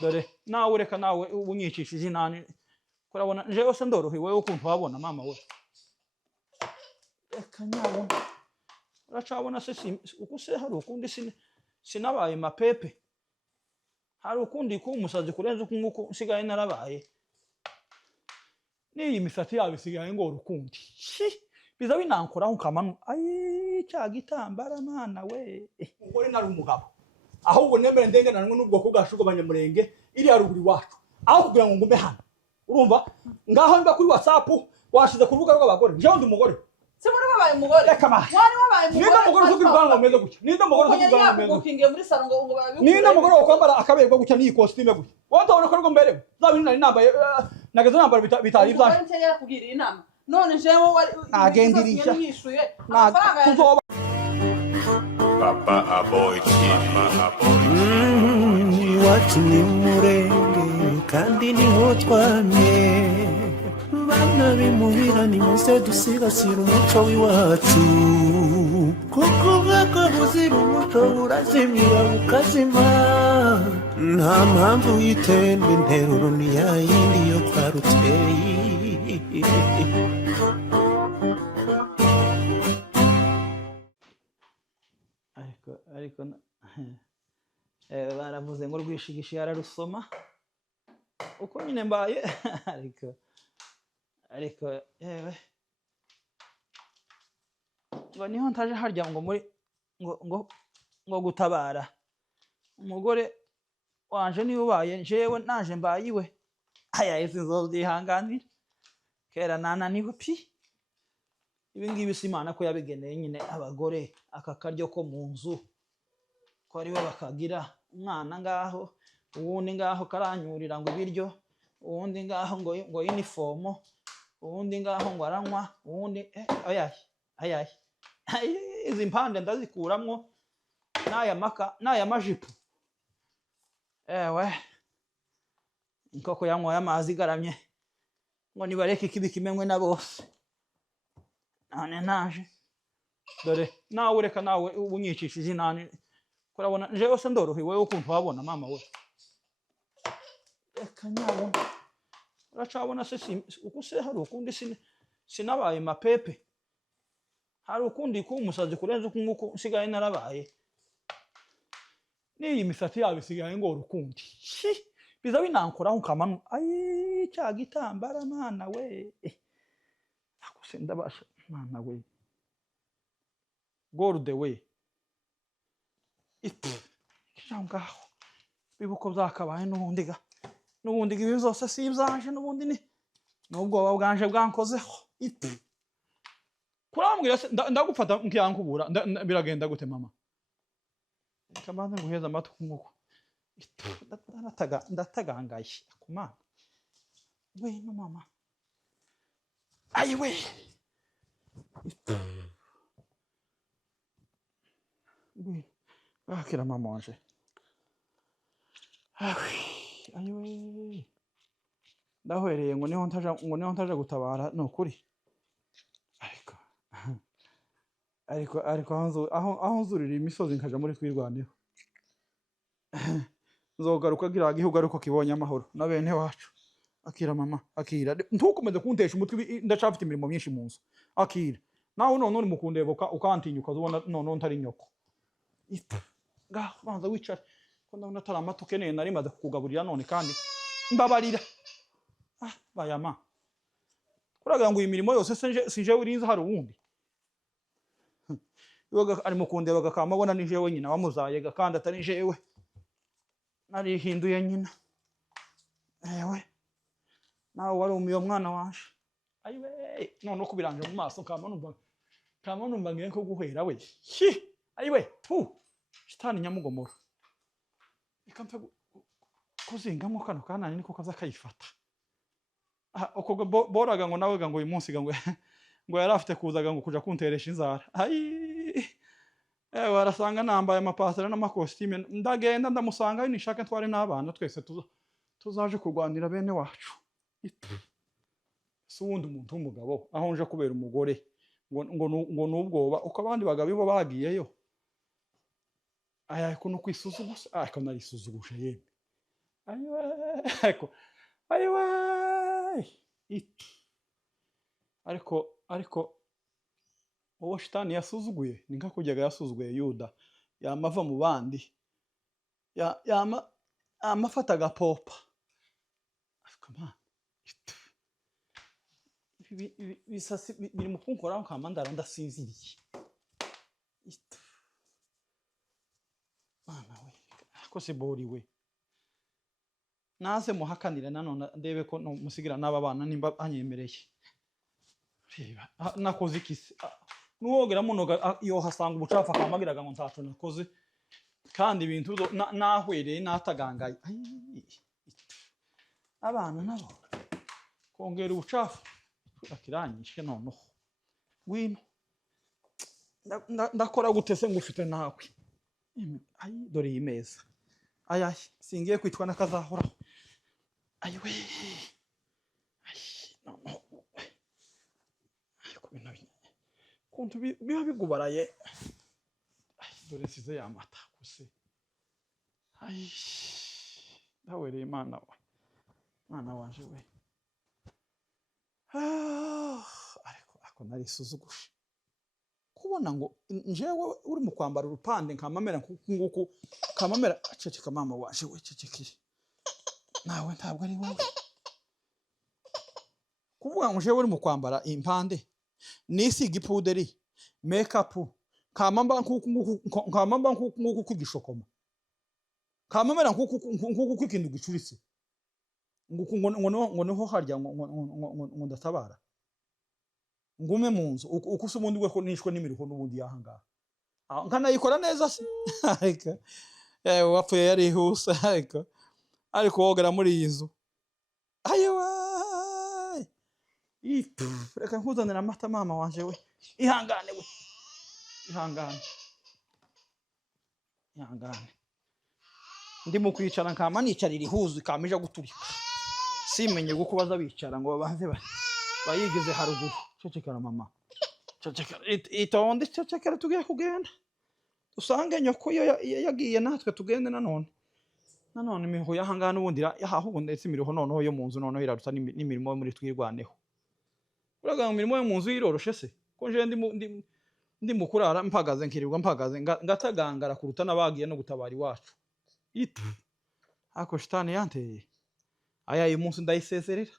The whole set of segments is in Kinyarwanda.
dore nawe ureka nawe ubunyicishije inani kurabona jewe se ndorohewe wowe ukuntu wabona mama we reka nyabona uracabona se uko se hari ukundi sinabaye mapepe hari ukundi ko umusazi kurenza uko nguko nsigaye narabaye n'iyi misatsi yawe isigaye ngo urukundi biza binankoraho ukamanu ayi cya gitambara mana we umugore nari umugabo ahubwo nemere ndengananwe n'ubwoko bwacu bw'abanyamurenge iri haruguru iwacu aho kugira ngo ngume hano urumva ngaho mba kuri WhatsApp washize kuvuga rw'abagore nje ndi umugore se muri babaye umugore reka ma wari wabaye umugore ninde umugore uvuga ibanga meze gutya ninde umugore uvuga ibanga meze gukingiye muri salon ngo babivuge ninde umugore wakwambara akaberwa gutya n'iyi costume gutya wandabona ko rwo mbere zabindi nari nambaye nagaze nambara bitari ibyaje nse yarakugiriye inama none jewe wari agendirisha yishuye amafaranga Papa Aboy iwacu ni murenge kandi niho twamye bana bimuhira nimuze dusigasira umuco w'iwacu kuko ubwako buzira umuco burazimira bukazima nta mpamvu y'itembe interuro ni yayindi yo kwa Ruteyi ariko baravuze ngo rwishigisha yararusoma uko nyine mbaye ariko yewe ngo niho ntaje harya ngo muri ngo gutabara umugore wanje niwe ubaye jewe naje mbayiwe aya isi nzobyihanganira kera nananiwe pi ibi ngibi Imana ko yabigeneye nyine abagore aka karyo ko mu nzu ko ari bo bakagira umwana ngaho uwundi ngaho karanyurira ngo ibiryo uwundi ngaho ngo uniform uwundi ngaho ngo aranywa uwundi ayayi izi mpande ndazikuramwo n'aya majipo ewe inkoko yanyoye amazi garamye ngo nibareke ikibi kimenywe na bose none naje dore nawe ureka nawe ubunyicishije inani kurabona jewe se ndorohewe wowe ukuntu wabona mama we reka nyabona uracabona se uko se hari ukundi sinabaye mapepe hari ukundi ko umusazi kurenza uko nguko nsigaye narabaye n'iyi misatsi yawe isigaye ngo urukundi biza binankoraho ukamanu ayi cya gitambara mana we ako se ndabasha mana we gorde we ngaho bibuko byakabaye n'ubundi ibi byose si ibyaje n'ubundi ni n'ubwoba bwanje bwankozeho kurambwira se ndagufata nkiyankubura biragenda gute mama kamanze nguheza amatwi nk'uko ndatagangaye kumana we no mama ayi we akira mama wanje ayi we ndahwereye ngo niho ntaje gutabara no kuri ariko aho nzurira imisozi nkaja muri kwirwaneho nzogaruka gira gihugu ariko kibonye amahoro na bene wacu akira mama akira ntukomeze kuntesha umutwe ndacafite imirimo myinshi mu nzu akira nawe none uri mukundeba ukantinyuka ubona none ntari nyoko ngaho banza wicara ko ndabona atari amata ukeneye nari maze kukugaburira none kandi mbabarira bayama kuragira ngo iyi mirimo yose sinje urinze hari uwundi yoga ari mukundeba gakama abona ni jewe nyina wamuzaye kandi atari jewe narihinduye nyina ewe nawe wari umiyo mwana wanje ayiwe none uko biranje mu maso kama numva ngiye ko guhera we ayiwe shitani nyamugomora ikampe kuzingamwo kano kanani niko kaza kayifata uko boraga ngo nawe ngo uyu munsi ngo yari afite kuzaga ngo kuja kunteresha inzara barasanga nambaye amapasiteri n'amakositime ndagenda ndamusanga nishaka twari n'abana twese tuzaje kurwanira bene wacu si uwundi umuntu w'umugabo aho nje kubera umugore ngo n'ubwoba uko abandi bagabo bo bagiyeyo aya ko no kwisuzugusha ariko narisuzugusha yemwe ayiwe ayiwe ariko uwo shitani yasuzuguye ni nka kujyaga yasuzuguye Yuda yamava mu bandi amafata agapopa bisasi biri mu kunkoraho nkamandara ndasinziriye mwana we ko se boriwe naze muhakanire nanone ndebe ko musigira n'aba bana nimba anyemereye reba nakoze ikisi nuwogera munoga iyo hasanga ubucafa akamagiraga ngo ntacu nakoze kandi ibintu nahwereye natagangaye abana nabo kongera ubucafu akiranyishe noneho ngwino ndakora gute se ngufite nawe dore iyi meza ayaye singiye kwitwa n'akazahoraho ayiwe noneho kuntu biba bigubaraye dore size yamata kuse ndawereye mwana wanje we ariko narisuzugushe kubona ngo njewe uri mu kwambara urupande nkamamera nguku kamamera ceceka mama waje we cecekire nawe ntabwo ari wowe kuvuga ngo njewe uri mu kwambara impande nisiga ipuderi make up kamamba nguku kwigishokoma kamamera nguku kwikintu gicuritse nguku ngo niho harya ngo ndatabara ngume mu nzu uko se ubundi we ko nishwe n'imiruho n'ubundi yahangaha nkanayikora neza se ariko wapfuye yarihuse ariko wogera muri iyi nzu ayiwe reka nkuzanira amata mama wanje we ihangane we ihangane ndi mu kwicara nkama nicarira ihuzu ikamija guturika simenye guko baza bicara ngo babanze bayigize haruguru cecekera mama cecekera itonde cecekera tugiye kugenda usange nyoko yagiye natwe tugende nanone imiho yahangana ubundi yahaho ndetse imiho noneho yo mu nzu noneho iraruta n'imirimo muri twirwaneho uraga mu mirimo yo mu nzu yiroroshe se ko nje ndi mukurara mpagaze nkirirwa mpagaze ngatagangara kuruta nabagiye no gutabara iwacu ako shitani yanteye aya umunsi ndayisezerera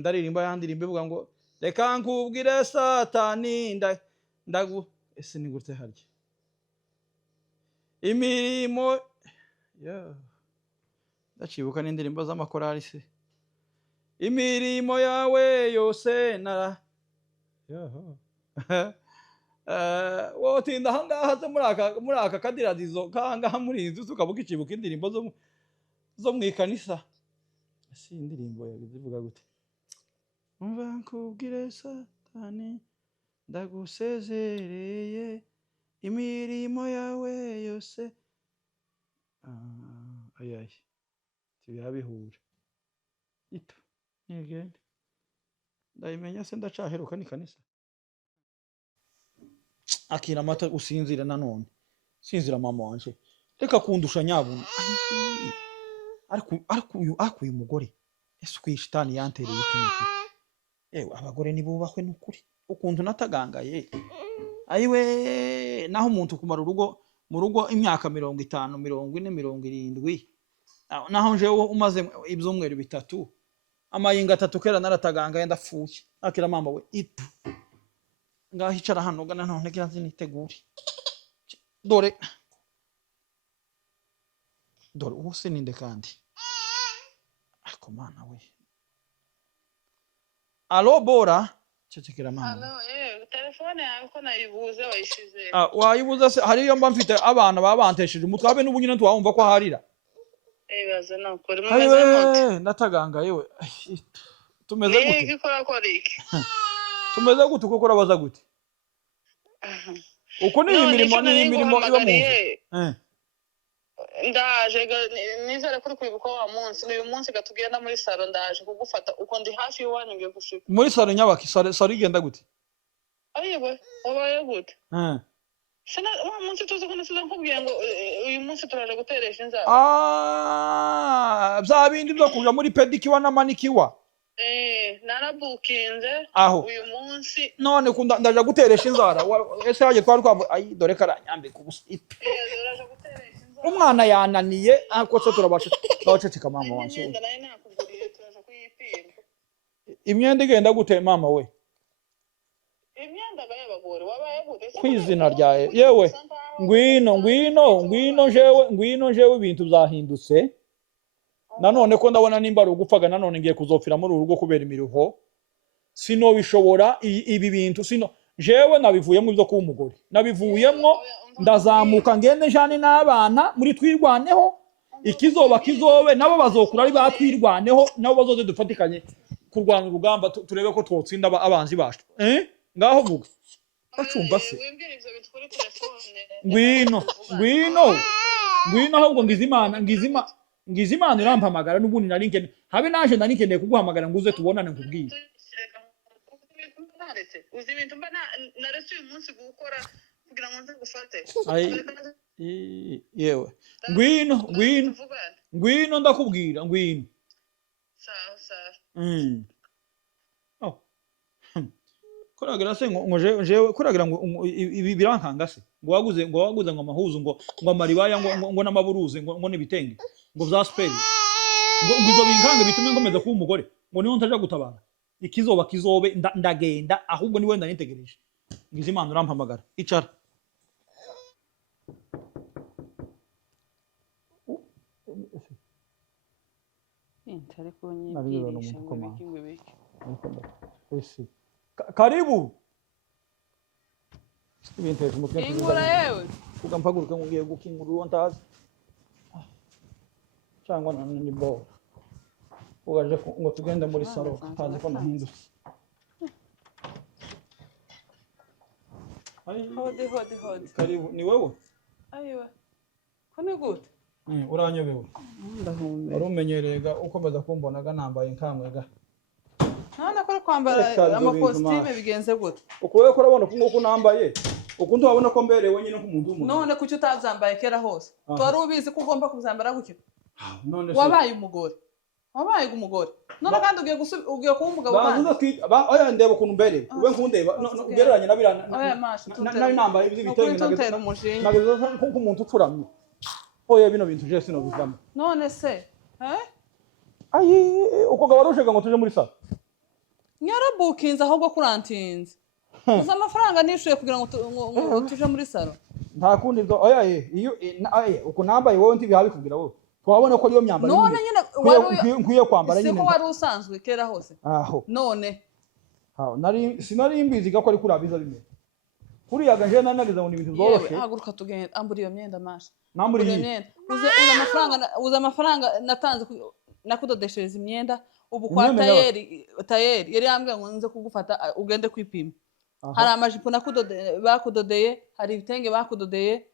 ndaririmba yandirimba ivuga ngo reka nkubwire satani ndagu ese ni gute harya imirimo ndacibuka n'indirimbo z'amakorari se imirimo yawe yose nara wotinda hangaha ze muri aka kadiradizo kangaha muri inzu tukavuga icibuka indirimbo zo mu ikanisa si indirimbo yagivuga gute umva nkubwire satani ndagusezereye imirimo yawe yose ayaye tibihura ito nigende ndayimenya se ndacaheruka ni kanisa akira amata usinzira nanone sinzira mama wanje reka kundusha nyabuna ariko uyu mugore ese kwishitani yantereye ikintu abagore nibubahwe n'ukuri ukuntu natagangaye ayiwe naho umuntu kumara mu rugo imyaka 50 40 70 naho nje umaze ibyumweru bitatu amayinga 3 kera naratagangaye ndapfuye akira mama we ipfu ngahicara hano gana none kiranzi nitegure dore ubuse ninde kandi ariko mana we alo bora cecekera mama Alo telefone yawe ko nayibuze wayishize wayibuze se hariyo mba mfite abana babantesheje umutwe habe n'ubunyine twawumva ko harira baza nakora mumeze moto ndatagangaye we tumeze gute iki tumeze gute uko korabaza gute uko ni imirimo iba mu ndaje nizere kuri kwibuka wa munsi n'uyu munsi gatugenda muri salo ndaje kugufata uko ndi hafi y'uwanyu ngiye gushika muri salo nyabaki salo igenda gute ayiwe wabaye gute sana wa munsi tuzi ko nasize nkubwiye ngo uyu munsi turaje guteresha inzara bya bindi byo kuja muri pedikiwa na manikiwa narabukinze aho uyu munsi none ndaje guteresha inzara ese haje twari kwa ayi dore karanyambika ubusa turaje guteresha inzara umwana yananiye ako se turabaceceka mama wanjye imyenda nayo nakuguriye turaje kuyipima imyenda igenda gute mama we imyenda y'abagore wabaye gute kwizina ryaye yewe ngwino jewe ibintu byahindutse nanone ko ndabona nimba ari ugupfaga nanone ngiye kuzopfira muri urugo kubera imiruho sino bishobora ibi bintu sino jewe nabivuyemo ibyo kuba umugore nabivuyemo ndazamuka ngende jane n'abana muri twirwaneho ikizoba kizobe nabo bazokura ari batwirwaneho nabo bazoze dufatikanye kurwana urugamba turebe ko twotsinda abanzi bacu ngaho vuga bacumva se ngwino ahubwo ngizimana irampamagara n'ubundi nari nkene habe naje nari nkeneye kuguhamagara nguze tubonane nkubwire uzi ibintu mba naretse uyu munsi gukora kugira ngo nze gufate yewe ngwino ndakubwira ngwino sawa kuragira se ngo jewe kuragira ngo ibi birankanga se ngo waguze ngo amahuzu ngo amaribaya ngo n'amaburuze ngo n'ibitenge ngo bya spell ngo izo binkanga bitume ngomeza kuba umugore ngo niho ntaje gutabara ikizoba kizobe ndagenda ahubwo ni wenda nitegereje ngize imana urampamagara icara ntare ko nyibwirisha ngo biki karibu ibintu umutwe ingura yewe ugampaguruka ngiye gukingura uwo ntazi cyangwa ni bo ugaje ngo tugende muri salo tazi ko nahindutse hodi karibu ni wewe ayiwe ko ni gute uranyobewe ndahumbe urumenyerega ukomeza kumbonaga nambaye nkamwega none ko kwambara amakostime bigenze gute ukuwe ko urabona ko nambaye ukundi wabona ko mberewe nyine nk'umuntu w'umuntu none kuki utabyambaye kera hose twari ubizi ko ugomba kubyambara gutyo none wabaye umugore none kandi ugiye kuba umugabo wanjye oya ndeba ukuntu mberewe ube nkundeba ugereranye na birana nari nambaye ibitenge nageze nk'umuntu ucuramye oya bino bintu je sino bivamo none se ayi uko gabarushega ngo tuje muri sala nyarabukinze ahubwo kurantinze uza amafaranga nishuye kugira ngo tuje muri salo nta kundi bwo oya iyo uko nambaye wowe ntibihabi kugira wowe twabona ko ariyo myambaro none nyine nkwiye kwambara nyine siko wari usanzwe kera hose aho none sinari imbizi ko ari kurabiza bimwe kuriyaga nje nanagize ngo ni ibintu byoroshye haguruka tugenda ambura iyo myenda masha nambura iyo myenda uza amafaranga natanze nakudodeshereza imyenda ubu kwa tayeri yari yambwiye ngo nze kugufata ugende kwipima hari amajipo bakudodeye hari ibitenge bakudodeye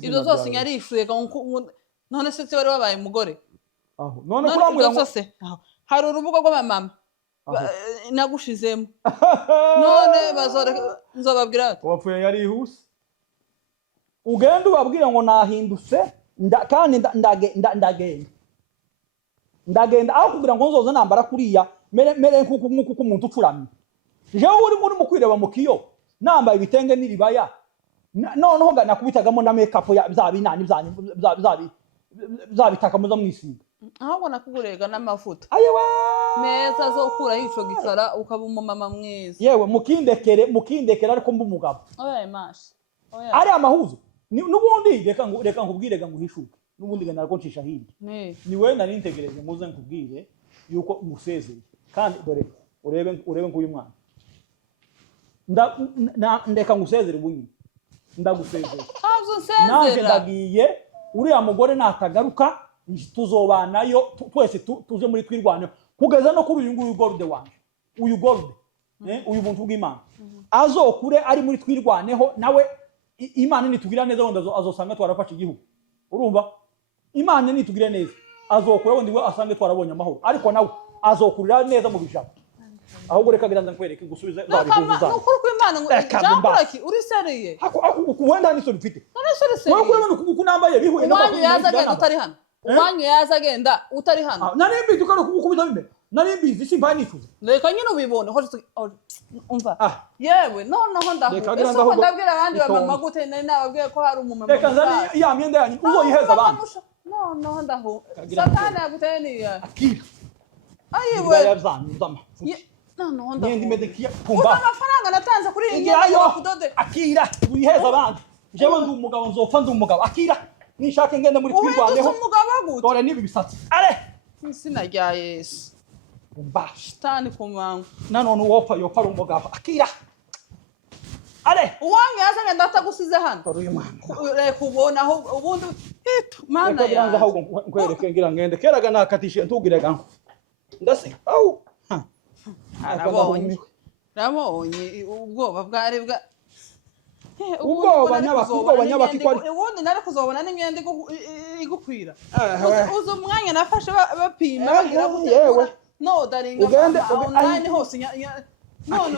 ibyo zose nyarishuye none se wari wabaye umugore aho none kurambwira ngo hari urubuga rw'abamama nagushizemo none nzobabwira ati wapfuye yari ihuse ugenda ubabwira ngo nahindutse kandi ndagenda aho kugira ngo nzoze nambara kuriya mere nk'uko umuntu ucuramye jewe uri muri mukwireba mu kiyo nambaye ibitenge n'iribaya noneho nakubitagamo na makeup ya binani zabitaka muza mwisiga ahubwo nakugurega n'amavuta ayewa meza zo ukura ico gikara ukaba umumama mwiza yewe mukindekera ariko mba umugabo oya mashi oya ari amahuzo nubundi reka nkubwire ngo uhishuke nubundi gana ariko ncisha hirya ni wewe nari ntegereje muze nkubwire yuko ngusezeye kandi dore urebe nk'uyu mwana ndeka ngusezere ubunyine ndagusezera naje ndagiye uriya mugore natagaruka tuzobanayo twese tuje muri twirwaneho kugeza no kuri uyu nguyu gorde wanje uyu gorde uyu muntu bw'Imana azokure ari muri twirwaneho nawe Imana nitugira neza wenda azosanga twarafashe igihugu urumva Imana nitugira neza azokura wenda we asange twarabonye amahoro ariko nawe azokurira neza mu bijabo ahubwo reka ngira nkwereke gusubiza Nakama nukuri kw'Imana ngo Reka jamburaki uri seriye. kuwenda ni soni ufite None sori wowe seriye. kubona ukunambaye bihuye Uwanyu yaza agenda utari hano. Uwanyu yaza agenda utari hano. nari mbizi ukano kubita bimbe nari mbizi simba nifuza Reka nyine ubibone umva. Yewe noneho ndaho. Reka ngira Ese ndaho ko ndabwira abandi bamama gute nari nababwiye ko hari umumama. reka nzani ya myenda yanyu uzoyiheza abandi Noneho ndaho. Satani yaguteye ni ya. akira Ayiwe. yabzanyu ndama Noneho ndaho. nyendi medekiya Uza pumba amafaranga natanze kuri iyi Ngira nyenda yo kudode. akira uyiheza abandi jewe ndi umugabo nzopfa ndi umugabo akira nishake ngende muri Uhindutse twirwaneho umugabo gute? dore nibi bisatsi ale Izina rya Yesu. umbashi Satani kumanga. nanone uwopfa yopfa ari umugabo akira ale Uwanyu yaza agenda atagusize hano. dore uyu mwana Reka ubona aho ubundi mana reka ngira yanjye. ahubwo nkwereke ngira ngende keraga nakatishe ntugirega ngo ndase au Arabonye. Rabonye ubwoba bwari bwa ubwoba nyabaki kwari ubundi nari kuzobona n'imyenda igukwira. Uzi umwanya nafashe bapima bagira gute yewe no daringa Ugende, online hose none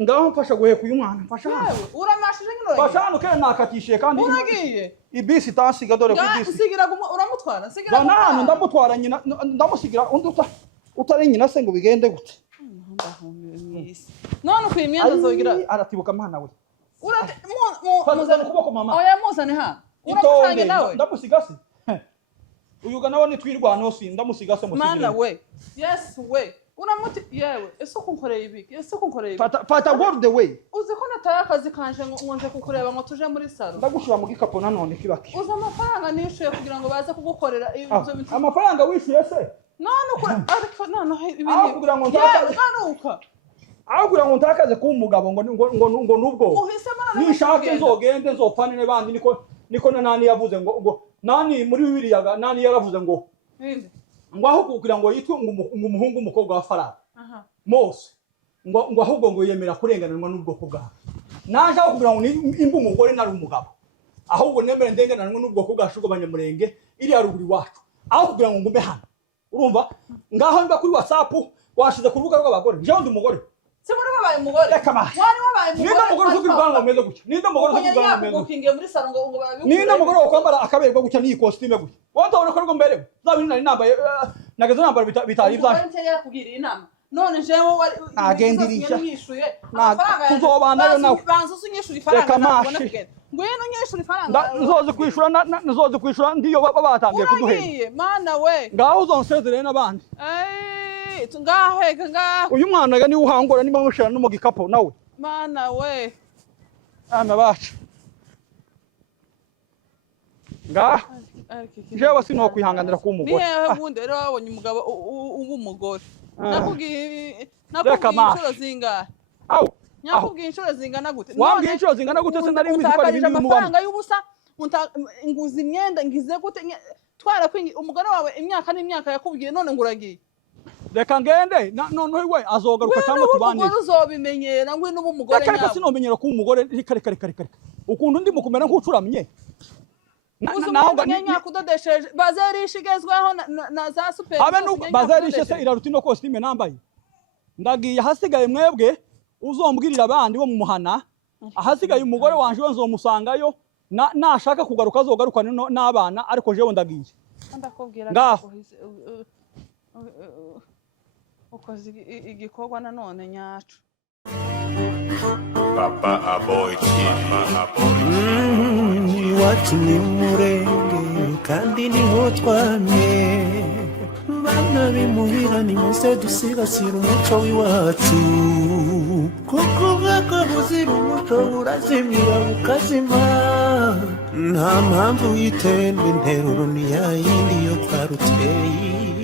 ngaho mfasha guheka uyu mwana mfasha hano yewe uramashije ngino mfasha hano kera nakatishe kandi uragiye ibisi tansiga dore ku ibisi nsigira uramutwara nsigira nana ndamutwara nyina ndamusigira undi utari nyina se ngo bigende gute none ku imyenda zogira aratibuka mwana we urate muzana kuboko mama oya muzane ha uramutanye nawe ndamusiga se uyu nawe ni twirwano si ndamusiga se musigire mana we yes we uramuti yewe ese kunkoreye ibiki ese kunkoreye ibiki fata gold the way uzi ko nataye akazi kanje ngo nze kukureba ngo tuje muri salo ndagushira mu gikapo nanone kibaki uzi amafaranga nishuye kugira ngo baze kugukorera ibyo bintu amafaranga wishuye se none uko ariko noneho ibintu aho kugira ngo ntakaze garuka aho kugira ngo ntakaze kuba umugabo ngo nubwo uhisemo none nishake nzogende nzopfanire bandi niko nani yavuze ngo nani muri bibiliya nani yaravuze ngo aho kugira ngo yitwe umuhungu umukobwa wa Farawo Mose ngo ahubwo ngo yemera kurengananwa n'ubwoko bwawe naje aho kugira ngo imba umugore nari umugabo ahubwo nemere ndengananwa n'ubwoko bwacu bw'abanyamurenge iri haruguru iwacu aho kugira ngo ngume hano urumva ngaho mba kuri WhatsApp washize ku rubuga rw'abagore njewe ndi umugore se muri babaye umugore reka ma wari wabaye umugore ninde mugore uvuga ibanga meze gutya ninde mugore uvuga ibanga meze gutya muri salo ngo babi ninde mugore wakwambara akaberwa gutya n'iyi costume gutya wandabona ko rwo mbere zabindi nari nambaye nagaze nambara bitari ibyaje nse yakugiriye inama none jewe wari agendirisha nyishuye tuzobanayo nawe banza unyishura ifaranga nakubona kugenda ngwino unyishura ifaranga nzoze kwishura ndiyo batangiye kuduhenda mana we ngaho uzonsezerere n'abandi ngaho ega ngaho uyu mwana ga niwe uhangora niba mushira no mu gikapo nawe mana we ana bacu ngaho jewe sino kwihanganira ku mugore nihe bundi rero wabonye umugabo umugore nakubwiye inshuro zingahe nyakubwiye inshuro zingana gute wambwiye inshuro zingana gute se nari mbizi ko ari ibintu amafaranga y'ubusa nguza imyenda ngize gute twarakwingi umugore wawe imyaka n'imyaka yakubwiye none nguragiye reka ngende none we azogaruka cyangwa tubane umugore uzobimenyera ngwe n'ubu umugore nyabo reka sinomenyera ko umugore reka ukuntu ndi mukumera nk'ucuramye naho nganya kudodesheje bazerishigezweho na za super habe no bazerishe se iraruti no costume nambaye ndagiye hasigaye mwebwe uzombwirira abandi bo mu muhana ahasigaye umugore wanje we nzomusangayo nashaka kugaruka azogaruka n'abana ariko jewe ndagiye ndakubwira ngaho ukoze igikorwa nanone nyacu Papa Aboy iwacu ni murenge kandi niho twamye bana bimuhira nimuze dusigasira umuco w'iwacu kuko bwakabuzira umuco burazimira bukazima nta mpamvu y'iterambere interuro ni yayindi yo twaruteye